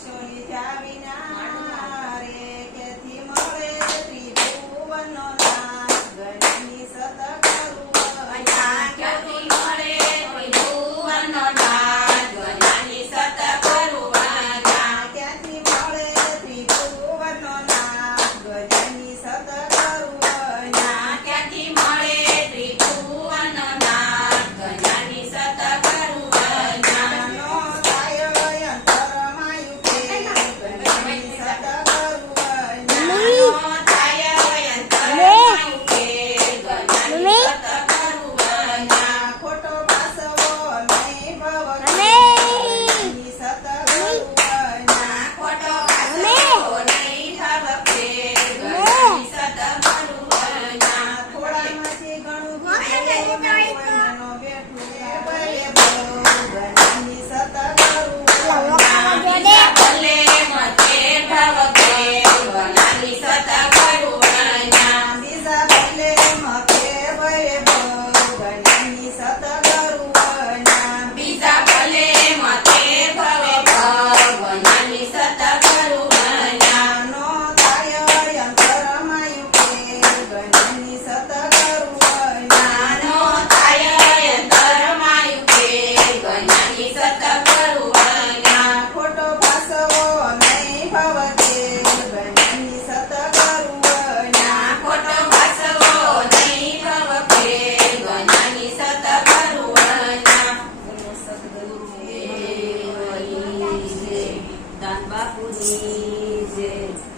મોક્ષો લીધા વિના રે કેથી મળે ત્રિભુવનનો નાથ ગણની સત કરું ક્યાંથી મળે ત્રિભુવનનો નાથ ગણાની સત કરું ક્યાંથી મળે ત્રિભુવનનો નાથ ગણની સત કરું ક્યાંથી મળે ત્રિભુવનનો નાથ ગણાની સત કરું નો થાય અંતરમાયુ કે ગણની સત કરું થાય અંતરમાયુ કે ગણાની સત કરું ખોટો પાસવો નહીં ભવ ગણની સત કરું ખોટો પાછો નહીં થવકે ગણાની સત કરું થોડામાંથી ઘણું કીધું મનનો બેઠું એ ભલે બહુ ગણની સત કરું ભલે મતે ભવકે ગણાની સત કરું બીજા ભલે મકે ભલે બહુ ગણની સત કરું બીજા ભલે મતે ભવે ગણાની સત કરું નો થાય અંતરમાયુ કે ગણની સત કરું નાનો થાય અંતરમાયુ કે ગણાની સત કરું ખોટો પાસવો નહીં ભવ કે ગણની સત કરું ખોટો વાસવો નહીં ભવકે ગણાની સત કરું સદગુરુ દાન બાપુની જય